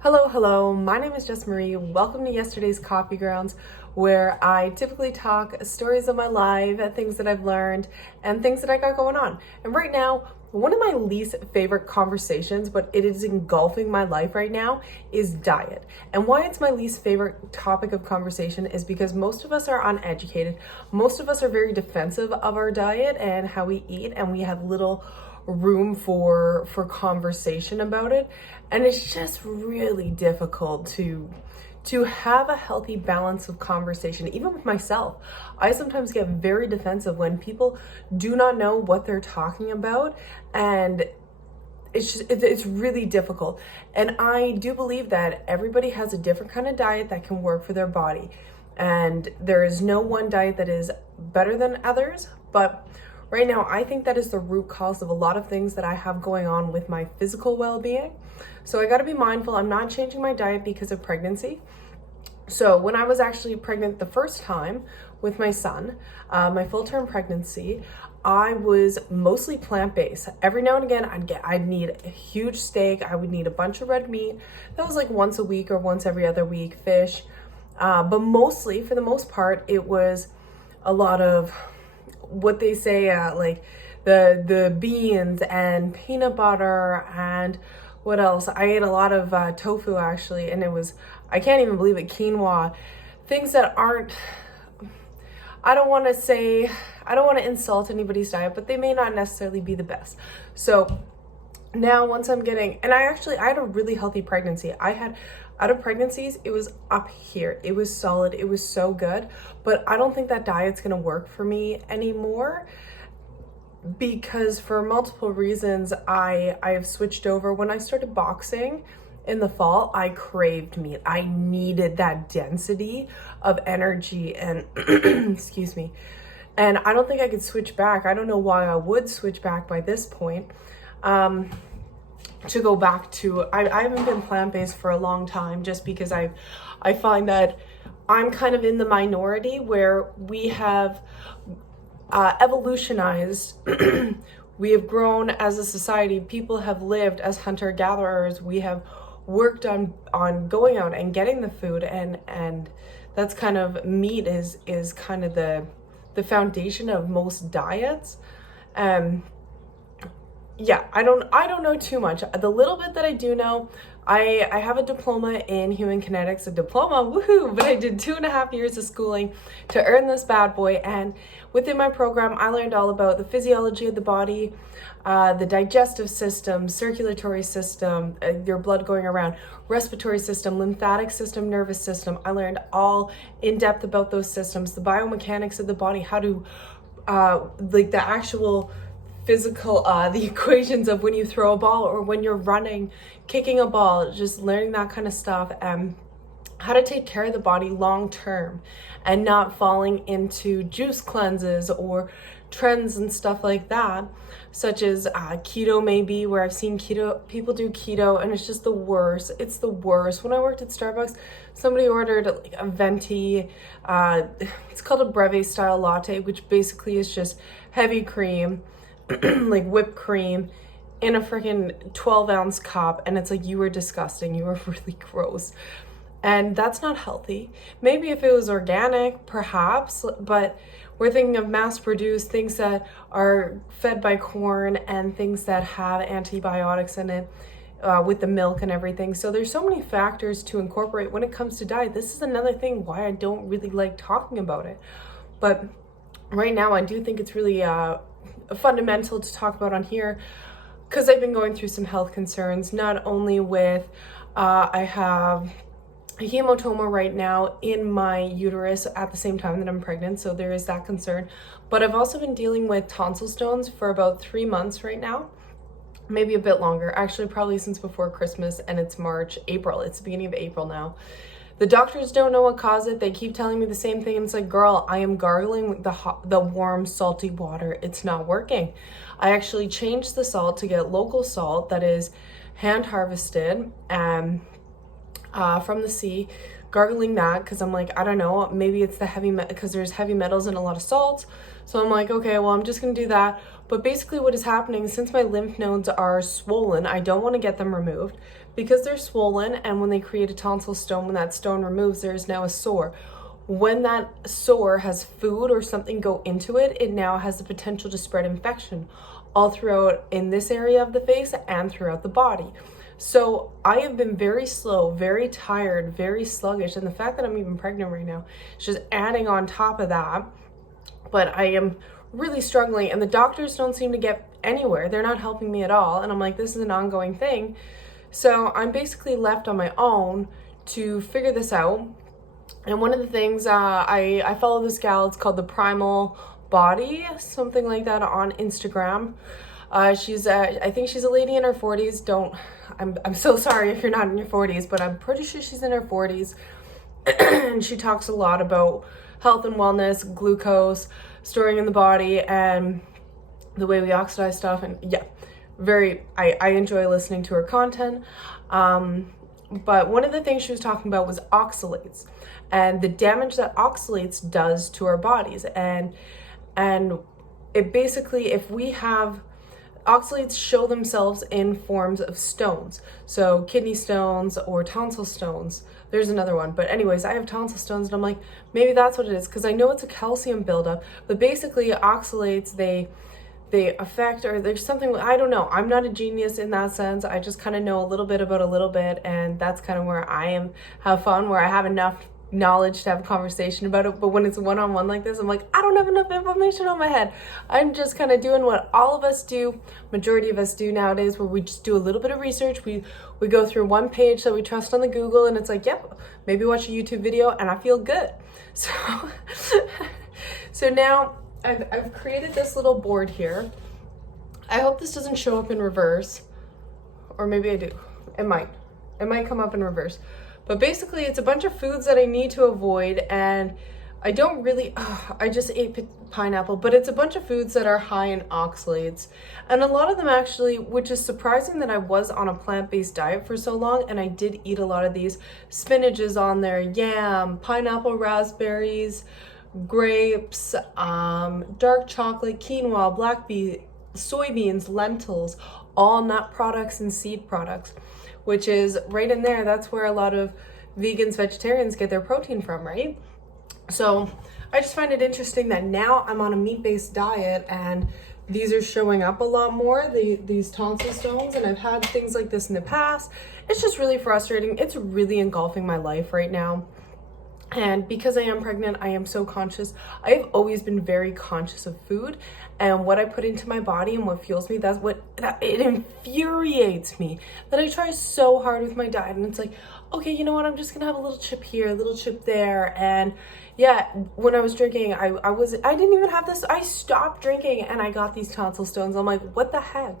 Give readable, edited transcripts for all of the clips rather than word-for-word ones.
Hello, my name is Jess Marie. Welcome to yesterday's Coffee Grounds, where I typically talk stories of my life, things that I've learned, and things that I got going on. And right now, one of my least favorite conversations, but it is engulfing my life right now, is diet. And why it's my least favorite topic of conversation is because most of us are uneducated. Most of us are very defensive of our diet and how we eat, and we have little room for conversation about it, and it's just really difficult to have a healthy balance of conversation. Even with myself, I sometimes get very defensive when people do not know what they're talking about, and it's really difficult. And I do believe that everybody has a different kind of diet that can work for their body, and there is no one diet that is better than others. But right now, I think that is the root cause of a lot of things that I have going on with my physical well-being. So I got to be mindful. I'm not changing my diet because of pregnancy. So when I was actually pregnant the first time with my son, my full-term pregnancy, I was mostly plant-based. Every now and again, I'd need a huge steak. I would need a bunch of red meat. That was like once a week or once every other week, fish. But mostly, for the most part, it was a lot of what they say, like the beans and peanut butter, and what else? I ate a lot of tofu actually, and I can't even believe it, quinoa, things that aren't, I don't want to insult anybody's diet, but they may not necessarily be the best. So now once I'm getting, and I had a really healthy pregnancy. Out of pregnancies, it was up here. It was solid. It was so good. But I don't think that diet's going to work for me anymore, because for multiple reasons, I have switched over. When I started boxing in the fall, I craved meat. I needed that density of energy and excuse me. And I don't think I could switch back. I don't know why I would switch back by this point. To go back to, I haven't been plant-based for a long time, just because I find that I'm kind of in the minority where we have evolutionized. We have grown as a society. People have lived as hunter-gatherers. We have worked on going out and getting the food, and that's kind of, meat is kind of the foundation of most diets. Yeah, I don't know too much. The little bit that I do know, I have a diploma in human kinetics, a diploma, woohoo, but I did 2.5 years of schooling to earn this bad boy. And within my program, I learned all about the physiology of the body, the digestive system, circulatory system, your blood going around, respiratory system, lymphatic system, nervous system. I learned all in depth about those systems, the biomechanics of the body, how to, like the actual physical, the equations of when you throw a ball or when you're running, kicking a ball, just learning that kind of stuff, and how to take care of the body long term and not falling into juice cleanses or trends and stuff like that, such as keto maybe, where I've seen people do keto, and it's just the worst. It's the worst. When I worked at Starbucks, somebody ordered like a venti, it's called a breve style latte, which basically is just heavy cream, like whipped cream in a freaking 12-ounce cup, and it's like, you were disgusting. You were really gross. And that's not healthy. Maybe if it was organic, perhaps, but we're thinking of mass-produced things that are fed by corn and things that have antibiotics in it, with the milk and everything. So there's so many factors to incorporate when it comes to diet. This is another thing why I don't really like talking about it. But right now, I do think it's really fundamental to talk about on here, because I've been going through some health concerns, not only with, I have a hematoma right now in my uterus at the same time that I'm pregnant, so there is that concern, but I've also been dealing with tonsil stones for about 3 months right now, maybe a bit longer, actually probably since before Christmas, and it's April, it's the beginning of April now. The doctors don't know what caused it. They keep telling me the same thing. And it's like, girl, I am gargling the warm, salty water. It's not working. I actually changed the salt to get local salt that is hand harvested from the sea, gargling that, because I'm like, I don't know, maybe it's the because there's heavy metals and a lot of salt. So I'm like, okay, well, I'm just going to do that. But basically what is happening, since my lymph nodes are swollen, I don't want to get them removed, because they're swollen, and when they create a tonsil stone, when that stone removes, there is now a sore. When that sore has food or something go into it, it now has the potential to spread infection all throughout in this area of the face and throughout the body. So I have been very slow, very tired, very sluggish, and the fact that I'm even pregnant right now is just adding on top of that. But I am really struggling, and the doctors don't seem to get anywhere. They're not helping me at all, and I'm like, this is an ongoing thing. So I'm basically left on my own to figure this out. And one of the things, I follow this gal, it's called the Primal Body, something like that, on Instagram. She's I think she's a lady in her 40s. I'm so sorry if you're not in your 40s, but I'm pretty sure she's in her 40s. And she talks a lot about health and wellness, glucose, storing in the body, and the way we oxidize stuff. And yeah, I enjoy listening to her content. But one of the things she was talking about was oxalates and the damage that oxalates does to our bodies. And it basically, if we have oxalates, show themselves in forms of stones. So kidney stones or tonsil stones. There's another one. But anyways, I have tonsil stones, and I'm like, maybe that's what it is, because I know it's a calcium buildup. But basically, oxalates, they affect, or there's something, I don't know. I'm not a genius in that sense. I just kind of know a little bit about a little bit, and that's kind of where I have fun, where I have enough knowledge to have a conversation about it. But when it's one-on-one like this, I'm like, I don't have enough information on my head. I'm just kind of doing what all of us do, majority of us do nowadays, where we just do a little bit of research. We go through one page that we trust on the Google, and it's like, yep, maybe watch a YouTube video and I feel good. So now I've created this little board here. I hope this doesn't show up in reverse, or maybe I do. It might come up in reverse. But basically, it's a bunch of foods that I need to avoid, and I don't really, I just ate pineapple, but it's a bunch of foods that are high in oxalates. And a lot of them actually, which is surprising that I was on a plant-based diet for so long, and I did eat a lot of these. Spinach is on there, yam, pineapple, raspberries, grapes, dark chocolate, quinoa, black bean, soybeans, lentils, all nut products and seed products, which is right in there. That's where a lot of vegans, vegetarians get their protein from, right? So I just find it interesting that now I'm on a meat-based diet, and these are showing up a lot more, these tonsil stones, and I've had things like this in the past. It's just really frustrating. It's really engulfing my life right now. And because I am pregnant, I am so conscious. I've always been very conscious of food and what I put into my body and what fuels me. It infuriates me that I try so hard with my diet, and it's like, okay, you know what? I'm just gonna have a little chip here, a little chip there. And yeah, when I was drinking, I didn't even have this. I stopped drinking and I got these tonsil stones. I'm like, what the heck?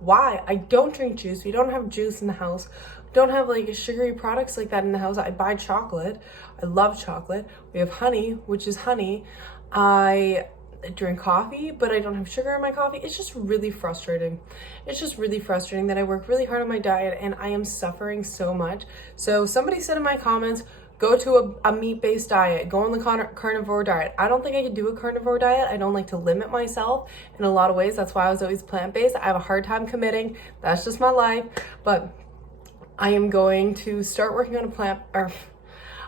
Why? I don't drink juice. We don't have juice in the house. Don't have like sugary products like that in the house. I buy chocolate. I love chocolate. We have honey, which is honey. I drink coffee, but I don't have sugar in my coffee. It's just really frustrating. It's just really frustrating that I work really hard on my diet and I am suffering so much. So somebody said in my comments, go to a meat-based diet, go on the carnivore diet. I don't think I could do a carnivore diet. I don't like to limit myself in a lot of ways. That's why I was always plant-based. I have a hard time committing. That's just my life. But I am going to start working on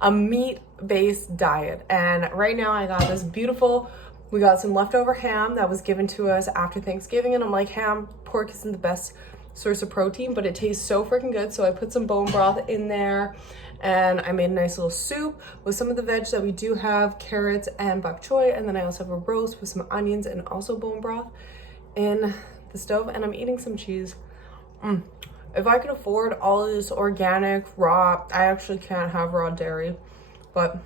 a meat-based diet. And right now I got this beautiful, we got some leftover ham that was given to us after Thanksgiving. And I'm like, pork isn't the best source of protein, but it tastes so freaking good. So I put some bone broth in there, and I made a nice little soup with some of the veg that we do have, carrots and bok choy. And then I also have a roast with some onions and also bone broth in the stove. And I'm eating some cheese. If I could afford all of this organic, raw, I actually can't have raw dairy, but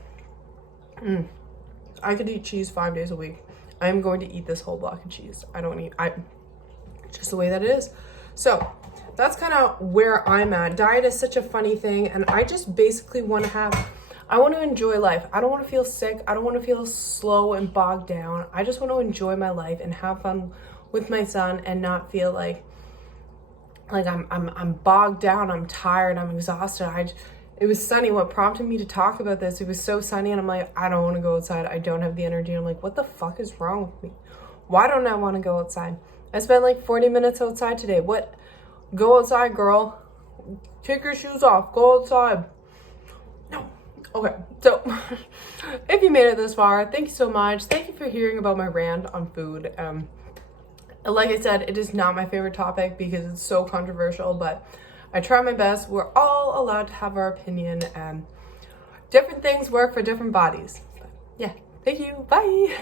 I could eat cheese 5 days a week. I am going to eat this whole block of cheese. Just the way that it is. So that's kind of where I'm at. Diet is such a funny thing, and I just basically I want to enjoy life. I don't want to feel sick. I don't want to feel slow and bogged down. I just want to enjoy my life and have fun with my son and not feel like I'm bogged down, I'm tired, I'm exhausted. It was sunny. What prompted me to talk about this, it was so sunny, and I'm like, I don't want to go outside. I don't have the energy. I'm like, what the fuck is wrong with me? Why don't I want to go outside? I spent like 40 minutes outside today. What? Go outside, girl. Take your shoes off. Go outside. No. Okay, so if you made it this far, thank you so much. Thank you for hearing about my rant on food. Like I said, it is not my favorite topic because it's so controversial, but I try my best. We're all allowed to have our opinion, and different things work for different bodies. But yeah, thank you. Bye.